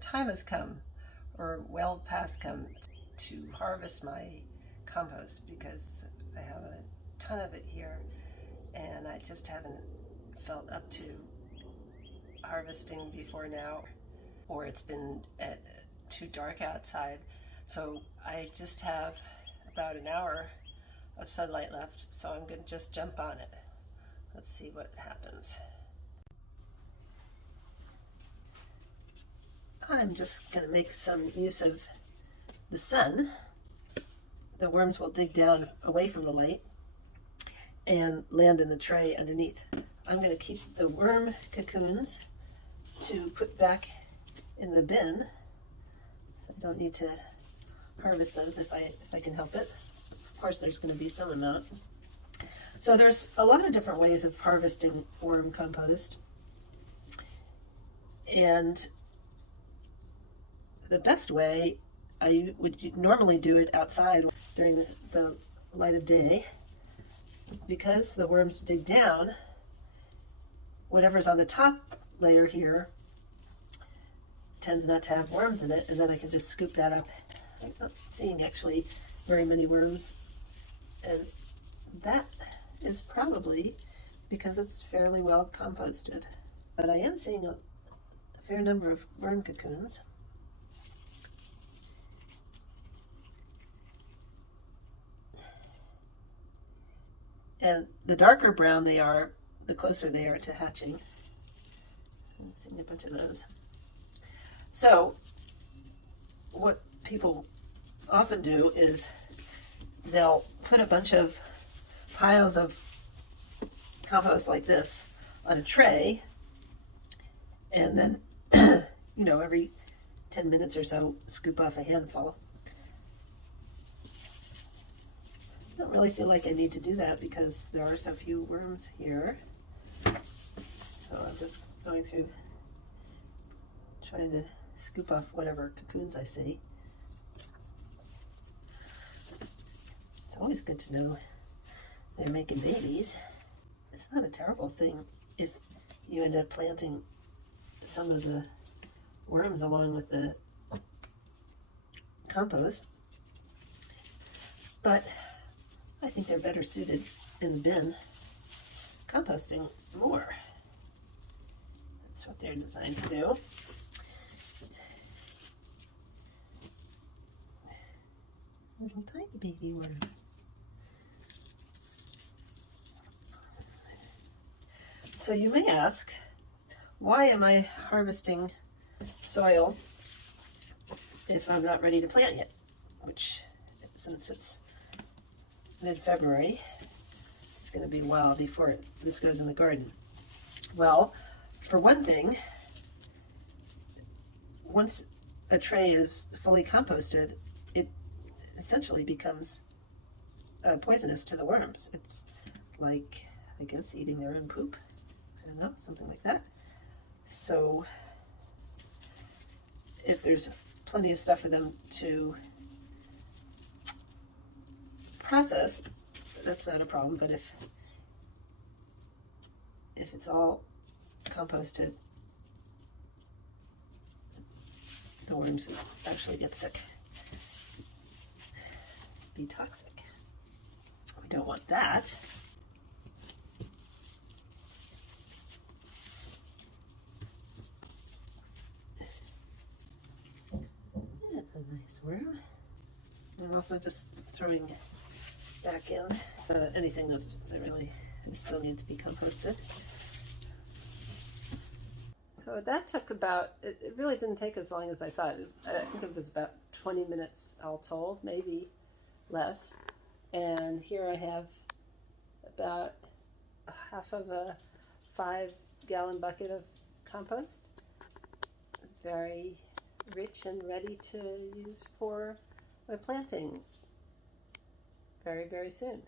time has come, or well past come, to harvest my compost because I have a ton of it here and I just haven't felt up to harvesting before now, or it's been too dark outside. So I just have about an hour of sunlight left, so I'm going to just jump on it. Let's see what happens. I'm just going to make some use of the sun. The worms will dig down away from the light and land in the tray underneath. I'm going to keep the worm cocoons to put back in the bin. I don't need to harvest those if I can help it. Of course, there's going to be some amount. So there's a lot of different ways of harvesting worm compost. And the best way, I would normally do it outside during the light of day, because the worms dig down. Whatever's on the top layer here tends not to have worms in it, and then I can just scoop that up. I'm not seeing actually very many worms, and that is probably because it's fairly well composted. But I am seeing a fair number of worm cocoons. And the darker brown they are, the closer they are to hatching. I'm seeing a bunch of those. So what people often do is they'll put a bunch of piles of compost like this on a tray, and then every 10 minutes or so scoop off a handful. I don't really feel like I need to do that because there are so few worms here. So I'm just going through trying to scoop off whatever cocoons I see. It's always good to know they're making babies. It's not a terrible thing if you end up planting some of the worms along with the compost. But I think they're better suited in the bin, composting more. That's what they're designed to do. Little tiny baby worm. So you may ask, why am I harvesting soil if I'm not ready to plant yet? Which, since it's mid-February, it's going to be a while before this goes in the garden. Well, for one thing, once a tray is fully composted, it essentially becomes poisonous to the worms. It's like, I guess, eating their own poop. I don't know, something like that. So if there's plenty of stuff for them to process, that's not a problem. But if it's all composted, the worms actually get sick, be toxic. We don't want that. That's a nice worm. I'm also just throwing back in anything that really still needs to be composted. So that took about, it really didn't take as long as I thought. I think it was about 20 minutes all told, maybe less. And here I have about half of a 5-gallon bucket of compost. Very rich and ready to use for my planting very, very soon.